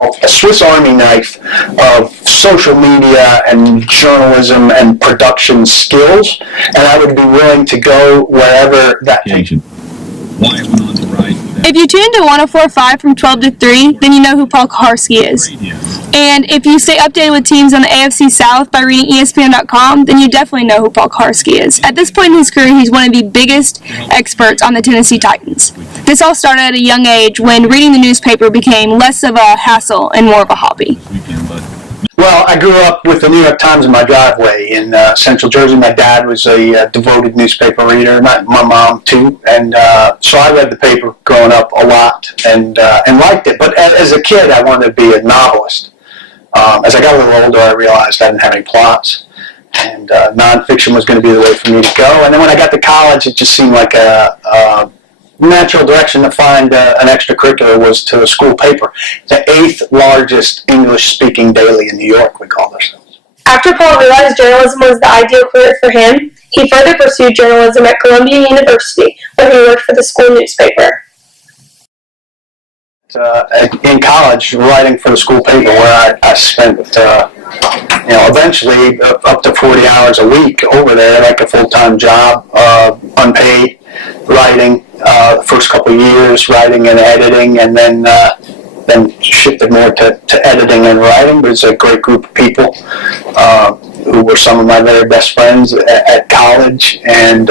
a Swiss Army knife of social media and journalism and production skills, and I would be willing to go wherever that takes me. If you tune into 104.5 from 12 to 3, then you know who Paul Kuharsky is. And if you stay updated with teams on the AFC South by reading ESPN.com, then you definitely know who Paul Kuharsky is. At this point in his career, he's one of the biggest experts on the Tennessee Titans. This all started at a young age when reading the newspaper became less of a hassle and more of a hobby. Well, I grew up with the New York Times in my driveway in Central Jersey. My dad was a devoted newspaper reader, my mom too, and so I read the paper growing up a lot and liked it. But as a kid, I wanted to be a novelist. As I got a little older, I realized I didn't have any plots, and nonfiction was going to be the way for me to go. And then when I got to college, it just seemed like a natural direction to find an extracurricular was to a school paper. The 8th largest English-speaking daily in New York, we called ourselves. After Paul realized journalism was the ideal career for him, he further pursued journalism at Columbia University, where he worked for the school newspaper. In college, writing for the school paper, where I spent, eventually up to 40 hours a week over there, like a full-time job, unpaid, writing. The first couple of years, writing and editing, and then shifted more to editing and writing. But it's a great group of people who were some of my very best friends at college, and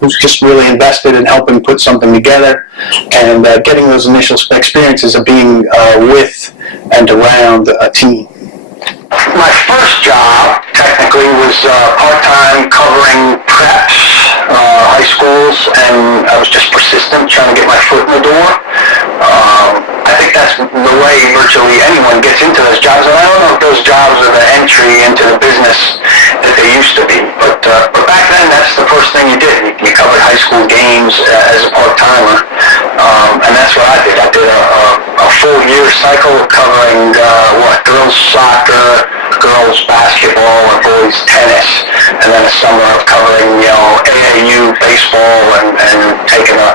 who's just really invested in helping put something together and getting those initial experiences of being with and around a team. My first job, technically, was part-time covering preps, high schools, and I was just persistent, trying to get my foot in the door. I think that's the way virtually anyone gets into those jobs, and I don't know if those jobs are the entry into the business that they used to be, but back then, that's the first thing you did. You covered high school games as a part-timer, and that's what I did. I did a full year cycle of covering girls soccer, girls basketball, and boys tennis, and then a summer of covering AAU baseball and taking a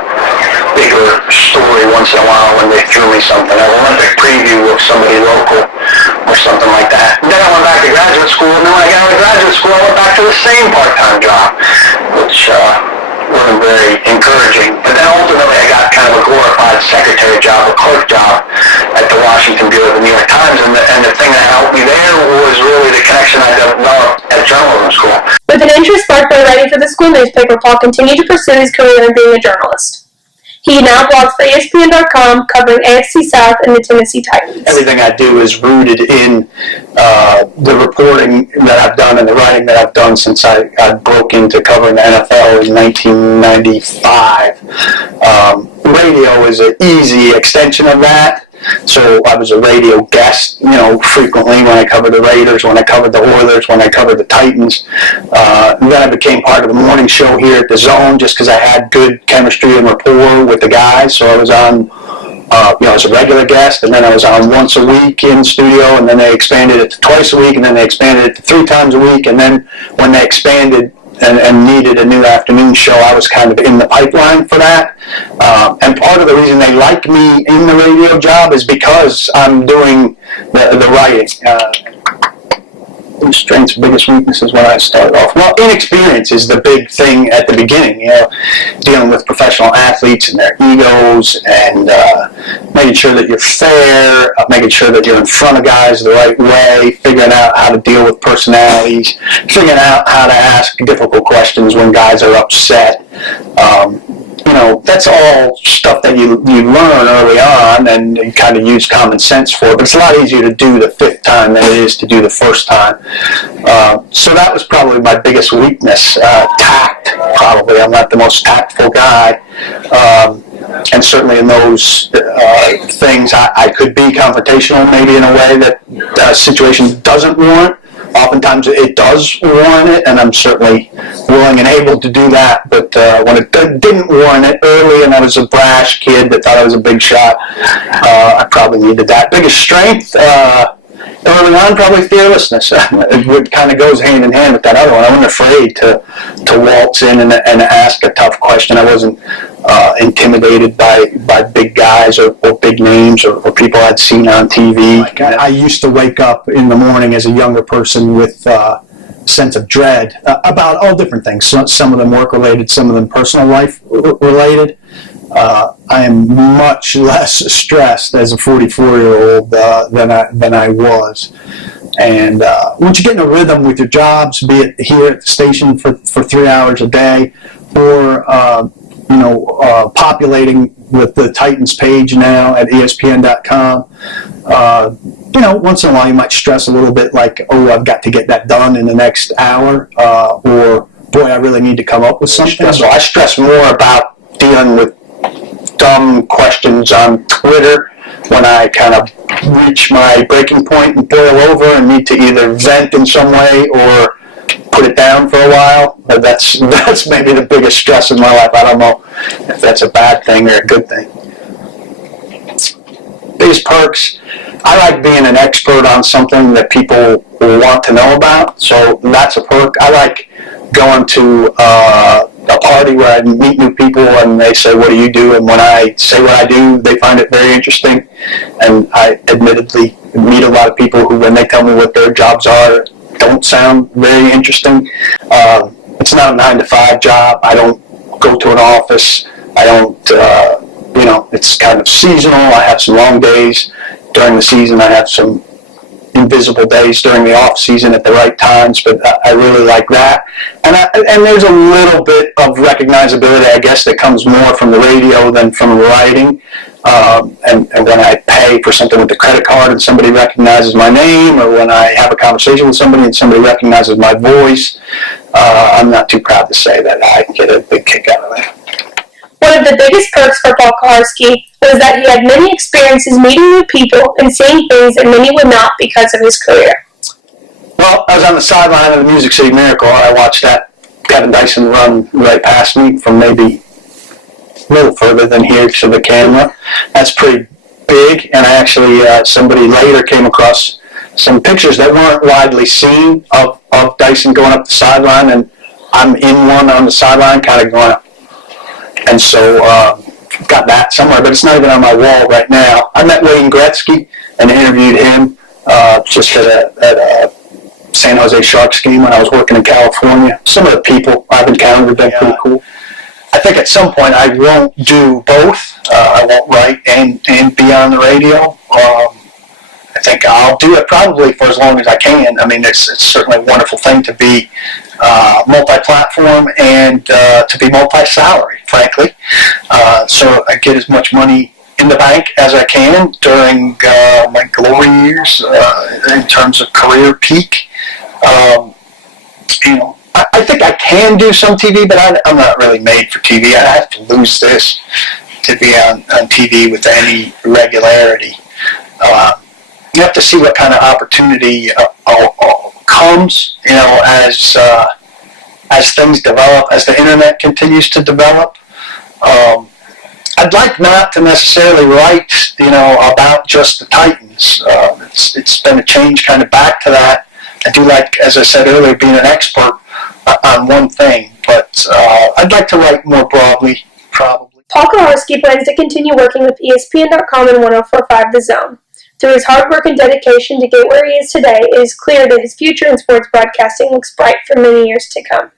bigger story once in a while when they threw me something, an Olympic preview of somebody local or something like that. And then I went back to graduate school, and then when I got out of graduate school, I went back to the same part-time job, which wasn't very encouraging. But then ultimately I got kind of a glorified secretary job, a clerk job at the Washington Bureau of the New York Times, and the thing that helped me there was really the connection I developed at journalism school. With an interest sparked by writing for the school newspaper, Paul continued to pursue his career in being a journalist. He now blogs for ESPN.com, covering AFC South and the Tennessee Titans. Everything I do is rooted in the reporting that I've done and the writing that I've done since I broke into covering the NFL in 1995. Radio is an easy extension of that. So I was a radio guest, frequently when I covered the Raiders, when I covered the Oilers, when I covered the Titans. And then I became part of the morning show here at The Zone just because I had good chemistry and rapport with the guys. So I was on, as a regular guest, and then I was on once a week in studio, and then they expanded it to twice a week, and then they expanded it to 3 times a week, and then when they expanded and needed a new afternoon show, I was kind of in the pipeline for that. And part of the reason they like me in the radio job is because I'm doing the writing. Strengths, biggest weaknesses when I started off. Well, inexperience is the big thing at the beginning, dealing with professional athletes and their egos, and making sure that you're fair, making sure that you're in front of guys the right way, figuring out how to deal with personalities, figuring out how to ask difficult questions when guys are upset. That's all stuff that you learn early on and you kind of use common sense for, but it's a lot easier to do the 5th time than it is to do the first time. So that was probably my biggest weakness. Tact, probably. I'm not the most tactful guy. And certainly in those things, I could be confrontational maybe in a way that the situation doesn't warrant. Oftentimes it does warrant it, and I'm certainly willing and able to do that, but when it didn't warrant it early and I was a brash kid that thought I was a big shot, I probably needed that. Biggest strength, Early on, probably fearlessness. It kind of goes hand in hand with that other one. I wasn't afraid to waltz in and ask a tough question. I wasn't intimidated by big guys or big names or people I'd seen on TV. Like I used to wake up in the morning as a younger person with a sense of dread about all different things. Some of them work related, some of them personal life related. I am much less stressed as a 44-year-old than I was. And once you get in a rhythm with your jobs, be it here at the station for 3 hours a day, or populating with the Titans page now at ESPN.com, once in a while you might stress a little bit, like, oh, I've got to get that done in the next hour, or boy, I really need to come up with something. So I stress more about dealing with dumb questions on Twitter when I kind of reach my breaking point and boil over and need to either vent in some way or put it down for a while. But that's maybe the biggest stress in my life. I don't know if that's a bad thing or a good thing. Biggest perks, I like being an expert on something that people want to know about, so that's a perk. I like going to a party where I meet new people and they say, what do you do? And when I say what I do, they find it very interesting. And I admittedly meet a lot of people who, when they tell me what their jobs are, don't sound very interesting. It's not a 9-to-5 job. I don't go to an office. I don't, it's kind of seasonal. I have some long days during the season. I have some invisible days during the off season at the right times, but I really like that. And there's a little bit of recognizability, I guess, that comes more from the radio than from writing. And when I pay for something with the credit card and somebody recognizes my name, or when I have a conversation with somebody and somebody recognizes my voice, I'm not too proud to say that I get a big kick out of that. One of the biggest perks for Paul Kuharsky was that he had many experiences meeting new people and seeing things that many would not because of his career. Well, I was on the sideline of the Music City Miracle. I watched that Kevin Dyson run right past me from maybe a little further than here to the camera. That's pretty big, and I actually, somebody later came across some pictures that weren't widely seen of Dyson going up the sideline, and I'm in one on the sideline kind of going up. And so got that somewhere, but it's not even on my wall right now. I met Wayne Gretzky and interviewed him just at a San Jose Sharks game when I was working in California. Some of the people I've encountered have been pretty cool. I think at some point I won't do both. I won't write and be on the radio. I think I'll do it probably for as long as I can. I mean, it's certainly a wonderful thing to be multi-platform and to be multi-salary, frankly. So I get as much money in the bank as I can during my glory years in terms of career peak. I think I can do some TV, but I'm not really made for TV. I have to lose this to be on TV with any regularity. You have to see what kind of opportunity comes, as things develop, as the internet continues to develop. I'd like not to necessarily write, about just the Titans. It's been a change kind of back to that. I do like, as I said earlier, being an expert on one thing, but I'd like to write more broadly, probably. Paul Kuharsky plans to continue working with ESPN.com and 104.5 The Zone. Through his hard work and dedication to get where he is today, it is clear that his future in sports broadcasting looks bright for many years to come.